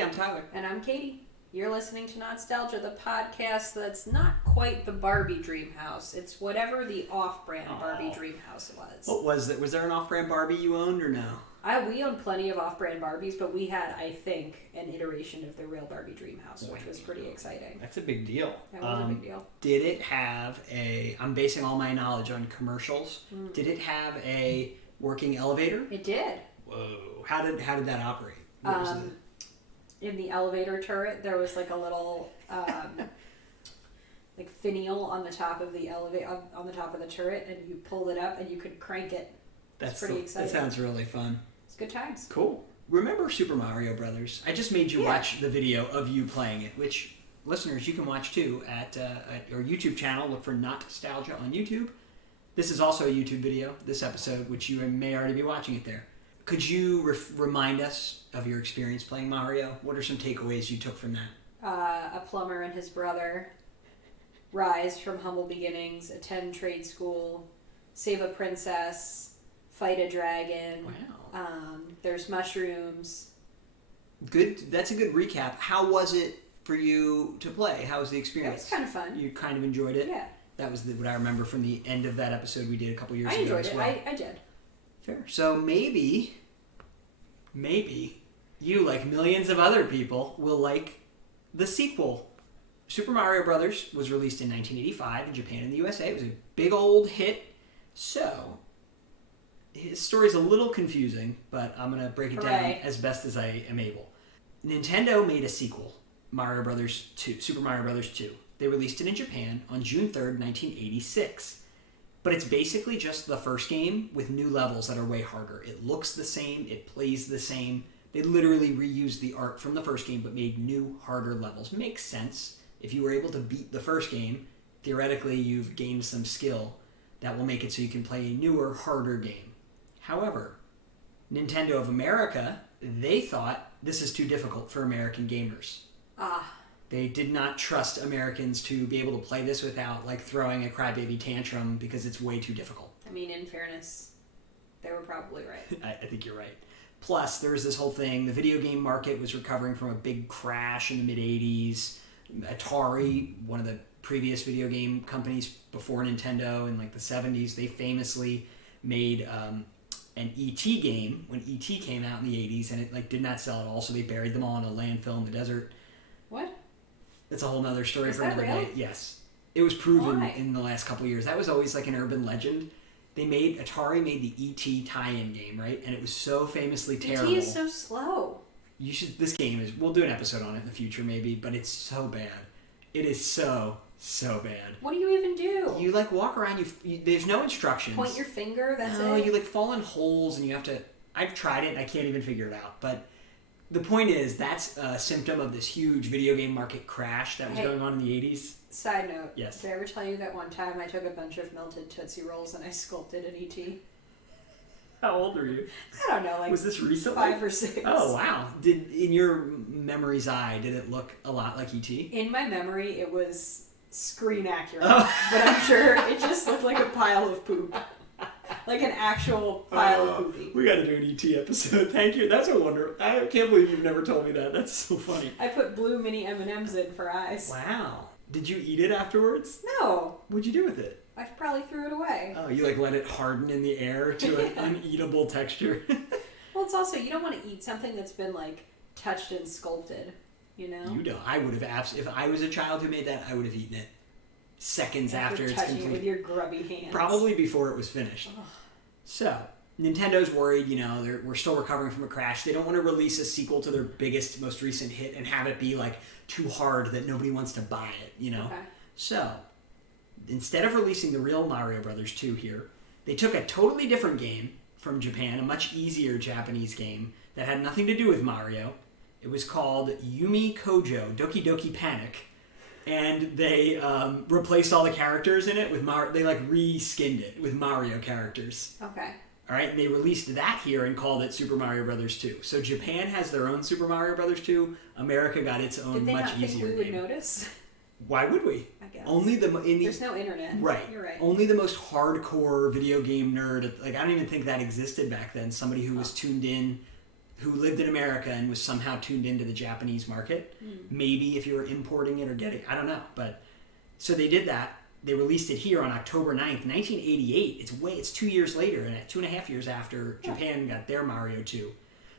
Hey, I'm Tyler. And I'm Katie. You're listening to Not-Stalgia, the podcast that's not quite the Barbie dream house. It's whatever the off-brand Barbie dream house was. What was it? Was there an off-brand Barbie you owned or no? We owned plenty of off-brand Barbies, but we had, I think, an iteration of the real Barbie dream house, which was pretty exciting. That's a big deal. That was a big deal. Did it have I'm basing all my knowledge on commercials. Did it have a working elevator? It did. Whoa. How did that operate? In the elevator turret, there was like a little like finial on the top of the on the top of the turret, and you pulled it up and you could crank it. That's pretty exciting. That sounds really fun. It's good times. Cool. Remember Super Mario Brothers? I just made you watch the video of you playing it, which listeners you can watch too at our YouTube channel. Look for Not-Stalgia on YouTube. This is also a YouTube video. This episode, which you may already be watching it there. Could you remind us of your experience playing Mario? What are some takeaways you took from that? A plumber and his brother, rise from humble beginnings, attend trade school, save a princess, fight a dragon. Wow. There's mushrooms. Good. That's a good recap. How was it for you to play? How was the experience? It was kind of fun. You kind of enjoyed it? Yeah. That was what I remember from the end of that episode we did a couple years ago enjoyed as it. well. I did. Fair. So maybe you, like millions of other people, will like the sequel. Super Mario Brothers was released in 1985 in Japan and the USA. It was a big old hit. So, his story's a little confusing, but I'm going to break it down as best as I am able. Nintendo made a sequel, Mario Brothers 2, Super Mario Brothers 2. They released it in Japan on June 3rd, 1986. But it's basically just the first game with new levels that are way harder. It looks the same. It plays the same. They literally reused the art from the first game but made new, harder levels. Makes sense. If you were able to beat the first game, theoretically you've gained some skill that will make it so you can play a newer, harder game. However, Nintendo of America, they thought this is too difficult for American gamers. They did not trust Americans to be able to play this without like throwing a crybaby tantrum because it's way too difficult. I mean, in fairness, they were probably right. I think you're right. Plus, there was this whole thing. The video game market was recovering from a big crash in the mid-'80s. Atari, one of the previous video game companies before Nintendo in like the 70s, they famously made an E.T. game when E.T. came out in the 80s, and it like did not sell at all, so they buried them all in a landfill in the desert. What? That's a whole nother story for another really? day. Yes. It was proven in the last couple of years. That was always like an urban legend. Atari made the E.T. tie-in game, right? And it was so famously terrible. E.T. is so slow. This game is, we'll do an episode on it in the future maybe, but it's so bad. It is so bad. What do you even do? You like walk around, there's no instructions. Point your finger, that's it? No, you like fall in holes and you have to, I've tried it, I can't even figure it out, but the point is, that's a symptom of this huge video game market crash that was going on in the 80s. Side note. Yes. Did I ever tell you that one time I took a bunch of melted Tootsie Rolls and I sculpted an E.T.? How old were you? I don't know, like... Was this recently? 5 or 6. Oh, wow. In your memory's eye, did it look a lot like E.T.? In my memory, it was screen accurate. But I'm sure it just looked like a pile of poop. Like an actual pile of poopy. We got to do an E.T. episode. Thank you. That's a wonder. I can't believe you've never told me that. That's so funny. I put blue mini M&Ms in for eyes. Wow. Did you eat it afterwards? No. What'd you do with it? I probably threw it away. Oh, you like let it harden in the air to an uneatable texture? Well, it's also, you don't want to eat something that's been like touched and sculpted, you know? You don't. I would have if I was a child who made that, I would have eaten it seconds after it's touching complete. It with your grubby hands. Probably before it was finished. Ugh. So, Nintendo's worried, we're still recovering from a crash. They don't want to release a sequel to their biggest, most recent hit and have it be like too hard that nobody wants to buy it, Okay. So, instead of releasing the real Mario Brothers 2 here, they took a totally different game from Japan, a much easier Japanese game that had nothing to do with Mario. It was called Yumi Kojo Doki Doki Panic. And they replaced all the characters in it with Mario. They like re-skinned it with Mario characters. Okay. All right, and they released that here and called it Super Mario Brothers 2. So Japan has their own Super Mario Brothers 2. America got its own much easier game. Did they not think we would notice? Why would we? I guess. There's no internet. Right. You're right. Only the most hardcore video game nerd. Like I don't even think that existed back then. Somebody who was tuned in, who lived in America and was somehow tuned into the Japanese market. Maybe if you were importing it or getting, I don't know. But so they did that. They released it here on October 9th, 1988. It's 2 years later, and 2.5 years after Japan got their Mario 2.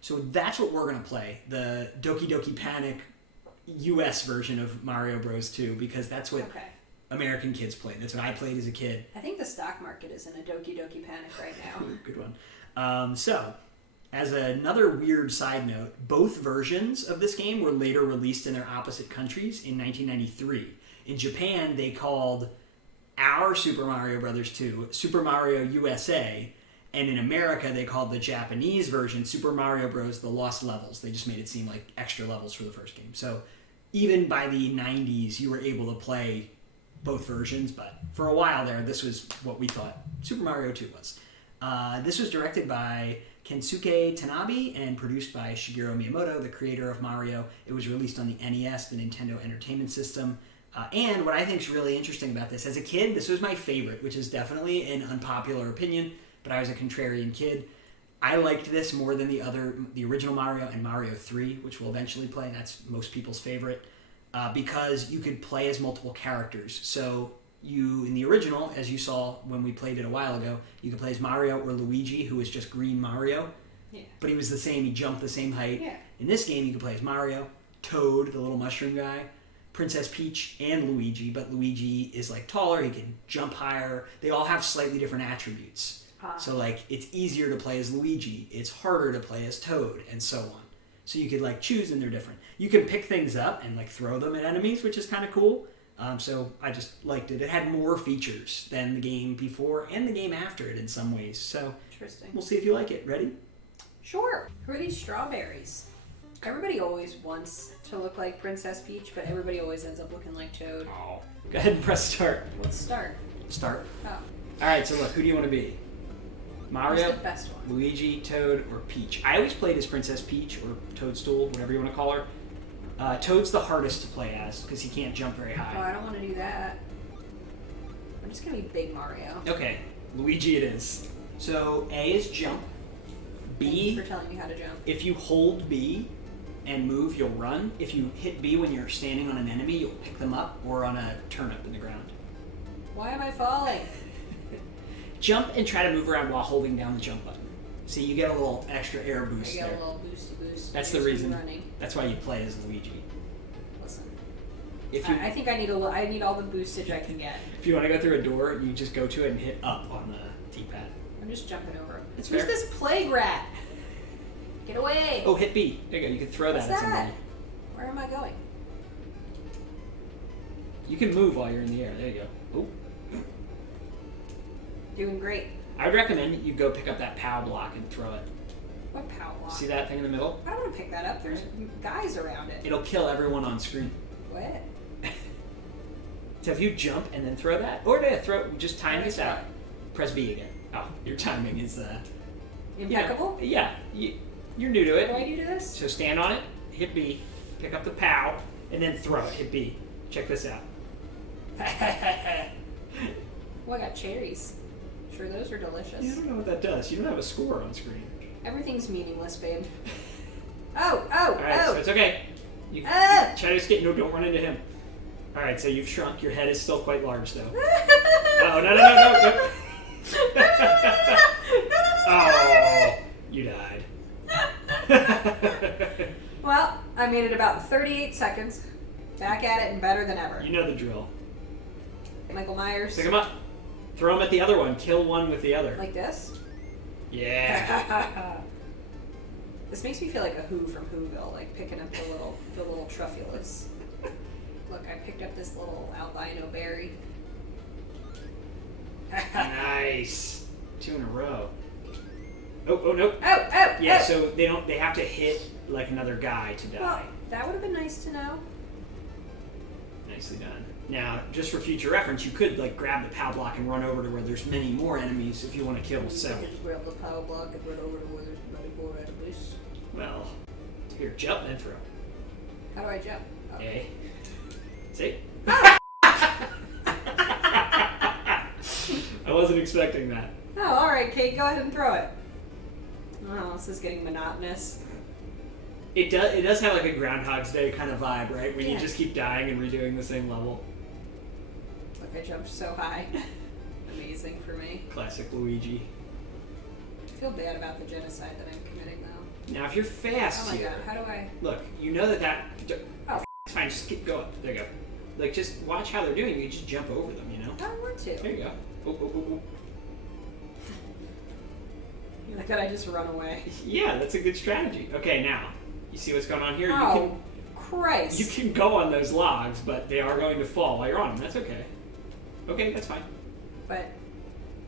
So that's what we're going to play, the Doki Doki Panic US version of Mario Bros. 2, because that's what American kids played. That's what I played as a kid. I think the stock market is in a Doki Doki Panic right now. Good one. So, as another weird side note, both versions of this game were later released in their opposite countries in 1993. In Japan, they called our Super Mario Bros. 2 Super Mario USA, and in America, they called the Japanese version Super Mario Bros. The Lost Levels. They just made it seem like extra levels for the first game. So, even by the 90s, you were able to play both versions, but for a while there, this was what we thought Super Mario 2 was. This was directed by Kensuke Tanabe and produced by Shigeru Miyamoto, the creator of Mario. It was released on the NES, the Nintendo Entertainment System. And what I think is really interesting about this, as a kid, this was my favorite, which is definitely an unpopular opinion, but I was a contrarian kid. I liked this more than the original Mario and Mario 3, which we'll eventually play. That's most people's favorite, because you could play as multiple characters. So in the original, as you saw when we played it a while ago, you could play as Mario or Luigi, who was just green Mario. Yeah. But he was the same, he jumped the same height. Yeah. In this game, you could play as Mario, Toad, the little mushroom guy, Princess Peach, and Luigi, but Luigi is like taller, he can jump higher. They all have slightly different attributes. So like it's easier to play as Luigi, it's harder to play as Toad, and so on. So you could like choose, and they're different. You can pick things up and like throw them at enemies, which is kind of cool. So I just liked it. It had more features than the game before and the game after it in some ways. So Interesting. We'll see if you like it. Ready? Sure. Who are these strawberries? Everybody always wants to look like Princess Peach, but everybody always ends up looking like Toad. Oh. Go ahead and press start. Let's start. Start. Oh. All right, so look, who do you want to be? Mario, Who's the best one? Luigi, Toad, or Peach? I always played as Princess Peach, or Toadstool, whatever you want to call her. Toad's the hardest to play as, because he can't jump very Oh, high. I don't want to do that. I'm just going to be Big Mario. Okay, Luigi it is. So, A is jump. Thank B, you for telling me how to jump. if you hold B and move, you'll run. If you hit B when you're standing on an enemy, you'll pick them up, or on a turnip in the ground. Why am I falling? Jump and try to move around while holding down the jump button. See, you get a little extra air boost I get there. a little boosty boost. That's the Here's reason. Running. That's why you play as Luigi. Listen. If you I think I need I need all the boostage I can get. if you want to go through a door, you just go to it and hit up on the D-pad. I'm just jumping over. That's Who's fair. this plague rat? Get away! Oh, hit B. There you go. You can throw What's that at that? somebody. Where am I going? You can move while you're in the air. There you go. Oh. Doing great. I would recommend you go pick up that POW block and throw it. What power block? See that thing in the middle? I don't want to pick that up. There's guys around it. It'll kill everyone on screen. What? So if you jump and then throw that, or just time this out. Press B again. Oh, your timing is Impeccable? Yeah, you're new to it. What do I do to this? So stand on it, hit B, pick up the POW, and then throw it. Hit B. Check this out. Oh, I got cherries. Sure, those are delicious. You don't know what that does. You don't have a score on screen. Everything's meaningless, babe. Oh! Alright, so it's okay. You try to escape. No, don't run into him. Alright, so you've shrunk. Your head is still quite large, though. Oh, no. Oh, you died. Well, I made it about 38 seconds. Back at it and better than ever. You know the drill. Michael Myers. Pick him up. Throw him at the other one. Kill one with the other. Like this? Yeah. This makes me feel like a Who from Whoville, like picking up the little truffulus. Look, I picked up this little albino berry. Nice. 2 in a row. Oh, no. Oh! Yeah, so they have to hit like another guy to die. Well, that would have been nice to know. Nicely done. Now, just for future reference, you could like grab the POW block and run over to where there's many more enemies if you want to kill several. Just grab the power block and run over to where there's many more enemies. Well, here, jump and throw. How do I jump? Oh. A. See? I wasn't expecting that. Oh, alright, Kate, go ahead and throw it. Oh, this is getting monotonous. It does have like a Groundhog's Day kind of vibe, right? When you Yeah. just keep dying and redoing the same level. Look, I jumped so high. Amazing for me. Classic Luigi. I feel bad about the genocide that I'm committing, though. Now, if you're fast Oh my here, god, how do I... look, you know that. Oh, It's fine. Just keep going. There you go. Like, just watch how they're doing. You can just jump over them. You know. I don't want to. There you go. Oh, oh, oh, oh. Like that I just run away. Yeah, that's a good strategy. Okay, now you see what's going on here. Oh, Christ. You can go on those logs, but they are going to fall while you're on them. That's okay. Okay, that's fine. But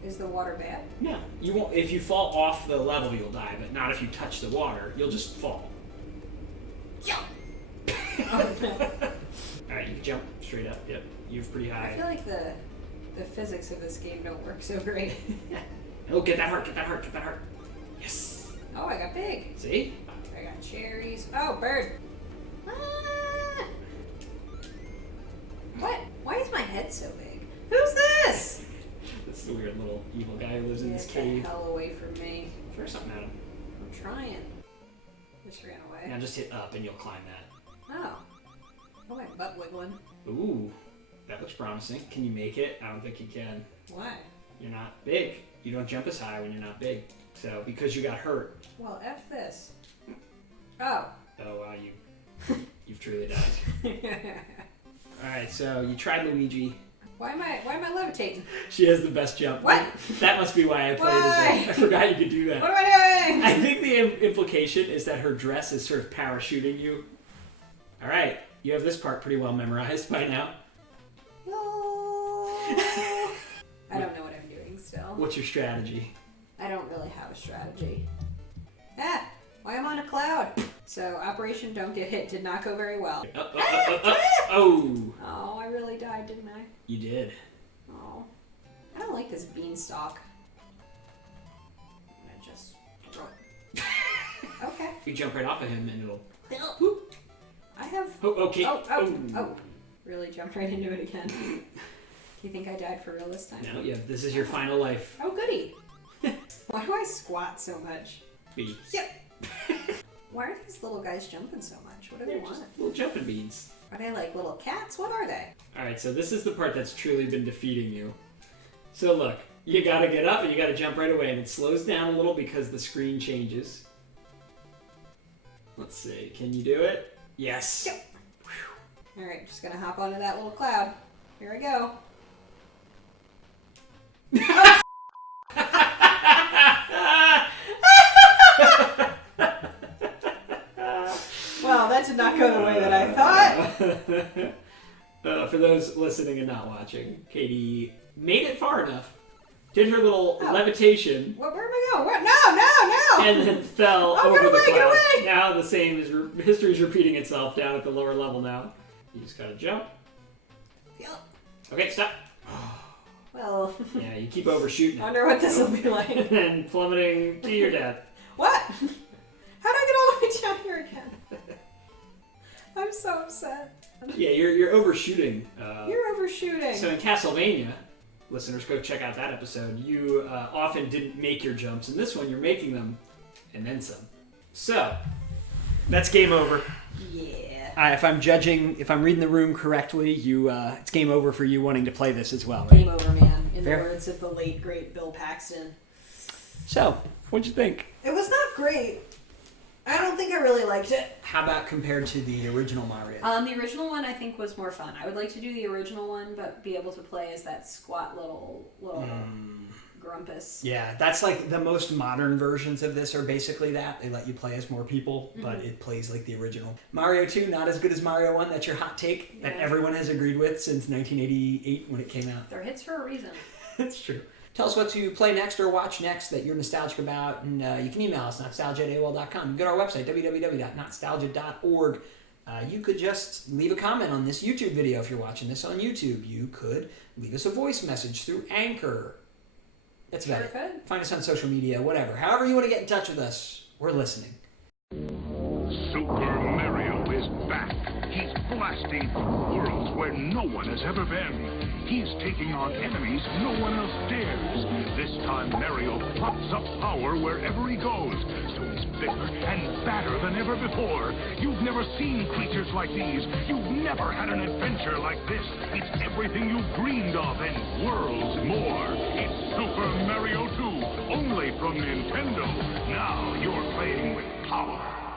is the water bad? No, you won't. If you fall off the level, you'll die, but not if you touch the water. You'll just fall. Yeah. Oh, no. All right, you can jump straight up. Yep, you're pretty I high. feel like the physics of this game don't work so great. Oh, get that heart! Get that heart! Get that heart! Yes. Oh, I got big. See? I got cherries. Oh, bird. Ah! What? Why is my head so big? Who's this? This is a weird little evil guy who lives in this Get cave. the hell away from me. Throw something at him. I'm trying. Just ran away. Now just hit up and you'll climb that. Oh. Oh, my butt wiggling. Ooh, that looks promising. Can you make it? I don't think you can. Why? You're not big. You don't jump as high when you're not big. So, because you got hurt. Well, F this. Oh. Oh, wow, you've truly died. Alright, so you tried Luigi. Why am I levitating? She has the best jump. What? That must be why I played as Why? well. I forgot you could do that. What am I doing? I think the implication is that her dress is sort of parachuting you. Alright, you have this part pretty well memorized by now. I don't know what I'm doing still. What's your strategy? I don't really have a strategy. Ah! Why am I on a cloud? So, Operation Don't Get Hit did not go very well. Oh! Oh, I really died, didn't I? You did. Oh. I don't like this beanstalk. I'm gonna just throw it. Okay. You jump right off of him and it'll... I have... Oh, okay. Oh. Really jumped right into it again. Do you think I died for real this time? No, yeah, this is your final life. Oh, goody. Why do I squat so much? Bee. Yep. Why are these little guys jumping so much? What do they They're want? just little jumping beans. Are they like little cats? What are they? Alright, so this is the part that's truly been defeating you. So look, you gotta get up and you gotta jump right away, and it slows down a little because the screen changes. Let's see, can you do it? Yes. Yep. Alright, just gonna hop onto that little cloud. Here I go. Well, that did not go the way that I thought. For those listening and not watching, Katie made it far enough, did her little levitation, Where am I going? What? No! and then fell Oh, over get away, the cloud. get away! Now the same is history's repeating itself down at the lower level now. You just gotta jump. Yep. Okay, stop. Well, Yeah, you keep overshooting I it. wonder what this will be like. And then plummeting to your death. What? How did I get all the way down here again? I'm so upset. Yeah, you're overshooting. You're overshooting. So in Castlevania, listeners, go check out that episode. You often didn't make your jumps. In this one, you're making them, and then some. So that's game over. Yeah. If I'm reading the room correctly, it's game over for you wanting to play this as well, right? Game over, man. In Fair. the words of the late, great Bill Paxton. So, what'd you think? It was not great. I don't think I really liked it. How about compared to the original Mario? The original one I think was more fun. I would like to do the original one, but be able to play as that squat little grumpus. Yeah, that's like the most modern versions of this are basically that. They let you play as more people, but it plays like the original. Mario 2, not as good as Mario 1. That's your hot take that everyone has agreed with since 1988 when it came out. They're hits for a reason. That's true. Tell us what to play next or watch next that you're nostalgic about, and you can email us, nostalgia@aol.com. You can go to our website, www.notstalgia.org. You could just leave a comment on this YouTube video if you're watching this on YouTube. You could leave us a voice message through Anchor. That's about it. Could. Find us on social media, whatever. However you want to get in touch with us, we're listening. Super Mario is back. He's black. blasting through worlds where no one has ever been. He's taking on enemies no one else dares. This time Mario pops up power wherever he goes, so he's bigger and badder than ever before. You've never seen creatures like these. You've never had an adventure like this. It's everything you've dreamed of and worlds more. It's Super Mario 2, only from Nintendo. Now you're playing with power.